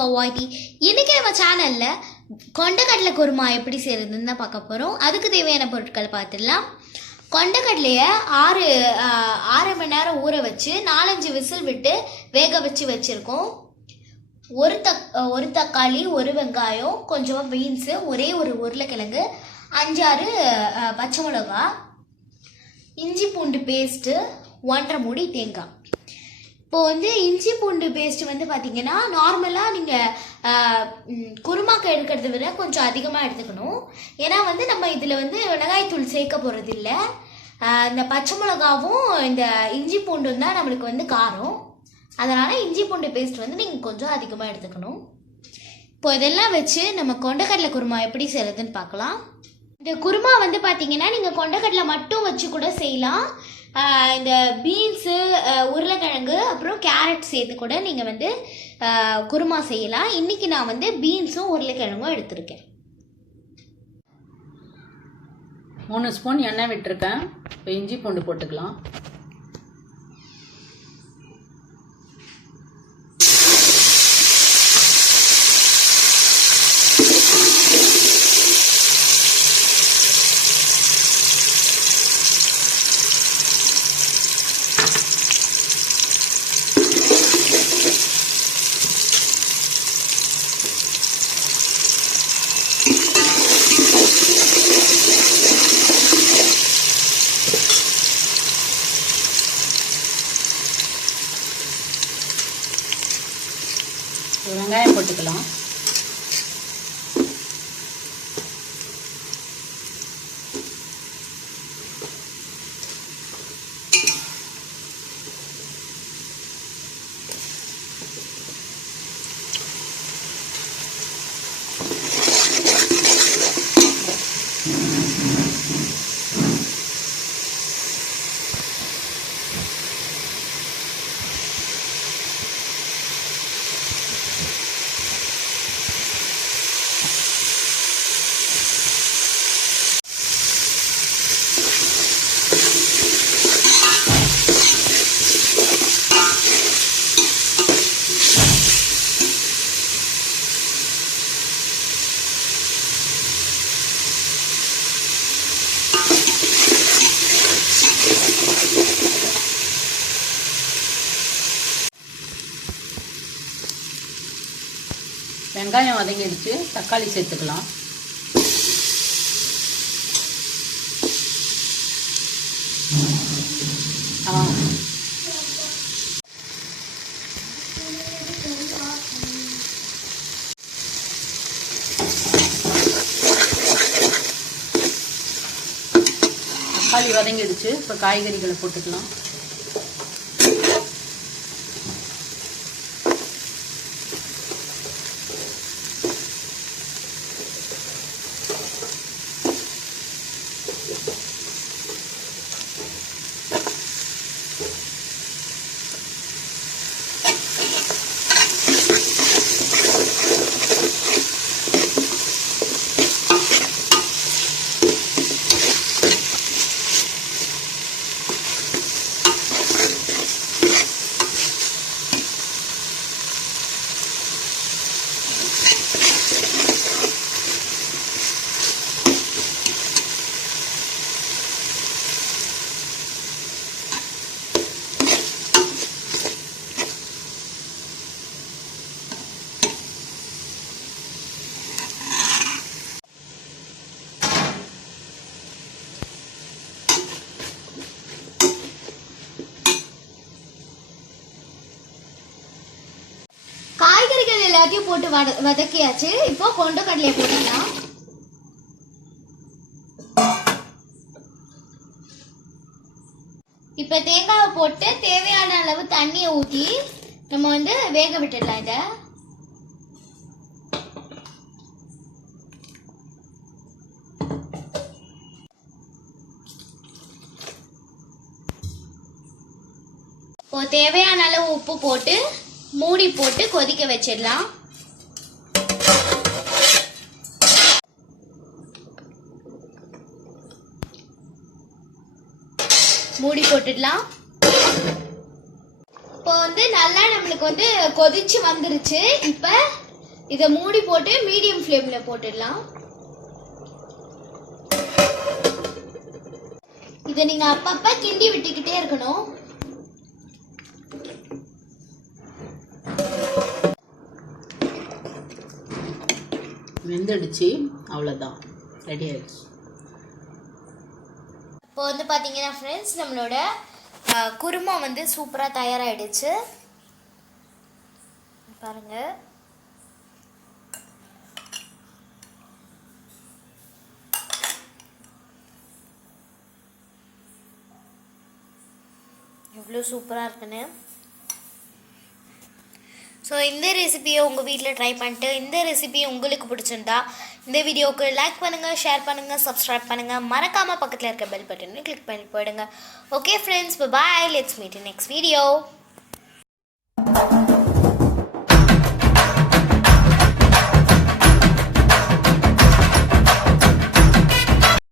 For வாய்டி. இன்னைக்கு நம்ம சேனல்ல கொண்டக்கடலை குருமா எப்படி செய்யறதுன்னு தான் பார்க்க போறோம். அதுக்கு தேவையான பொருட்கள் பார்த்துடலாம். கொண்டக்கடலையை 6 மணி நேரம் ஊற வச்சு 4-5 விசில் விட்டு வேக வச்சிருக்கோம். ஒரு தக்காளி, ஒரு வெங்காயம், கொஞ்சமாக பீன்ஸு, ஒரே ஒரு உருளைக்கிழங்கு, 5-6 பச்சை மிளகா, இஞ்சி பூண்டு பேஸ்ட்டு, 1.5 மூடி தேங்காய். இப்போது இஞ்சி பூண்டு பேஸ்ட் பார்த்தீங்கன்னா நார்மலாக நீங்கள் குருமாக்கு எடுக்கிறத விட கொஞ்சம் அதிகமாக எடுத்துக்கணும். ஏன்னா நம்ம இதில் மிளகாய்த்தூள் சேர்க்க போகிறது இல்லை. இந்த பச்சை மிளகாவும் இந்த இஞ்சி பூண்டும் தான் நம்மளுக்கு காரம். அதனால் இஞ்சி பூண்டு பேஸ்ட் நீங்கள் கொஞ்சம் அதிகமாக எடுத்துக்கணும். இப்போ இதெல்லாம் வச்சு நம்ம கொண்டக்கடலை குருமா எப்படி செய்கிறதுன்னு பார்க்கலாம். இந்த குருமா பார்த்தீங்கன்னா நீங்கள் கொண்டக்கடலை மட்டும் வச்சு கூட செய்யலாம். இந்த பீன்ஸு, உருளைக்கிழங்கு, அப்புறம் கேரட் சேர்த்து கூட நீங்கள் குருமா செய்யலாம். இன்றைக்கி நான் பீன்ஸும் உருளைக்கிழங்கும் எடுத்திருக்கேன். 3 ஸ்பூன் எண்ணெய் விட்டுருக்கேன். இப்போ இஞ்சி பூண்டு போட்டுக்கலாம். வெங்காயம் போட்டுக்கலாம். வெங்காயம் வதங்கிடுச்சு. தக்காளி சேர்த்துக்கலாம். தக்காளி வதங்கிடுச்சு. இப்போ காய்கறிகளை போட்டுக்கலாம். காய்கறிகள் எல்லாத்தையும் போட்டு வதக்கியாச்சு. இப்போ கொண்டக்கடலையை போட்டுக்கலாம். இப்போ தேங்காவை போட்டு தேவையான அளவு தண்ணியை ஊற்றி நம்ம வேக விட்டுடலாம். இதை இப்போ தேவையான அளவு உப்பு போட்டு மூடி போட்டு கொதிக்க வச்சிடலாம். மூடி போட்டுடலாம். இப்போ நல்லா நம்மளுக்கு கொதிச்சு வந்துருச்சு. இப்போ இதை மூடி போட்டு மீடியம் ஃப்ளேமில் போட்டுடலாம். இதை நீங்கள் அப்பப்போ கிண்டி விட்டுக்கிட்டே இருக்கணும். வெந்துடுச்சு, அவ்வளோதான், ரெடி ஆயிடுச்சு. இப்போ வந்து பார்த்தீங்கன்னா ஃப்ரெண்ட்ஸ், நம்மளோட குருமா வந்து சூப்பராக தயாராகிடுச்சு. பாருங்கள், எவ்வளோ சூப்பராக இருக்குன்னு. ஸோ இந்த ரெசிபியை உங்கள் வீட்டில் ட்ரை பண்ணிட்டு இந்த ரெசிபி உங்களுக்கு பிடிச்சிருந்தா இந்த வீடியோவுக்கு லைக் பண்ணுங்கள், ஷேர் பண்ணுங்கள், சப்ஸ்கிரைப் பண்ணுங்கள், மறக்காமல் பக்கத்தில் இருக்க பெல் பட்டனை கிளிக் பண்ணி போயிடுங்க. Okay friends, bye, let's meet in next video.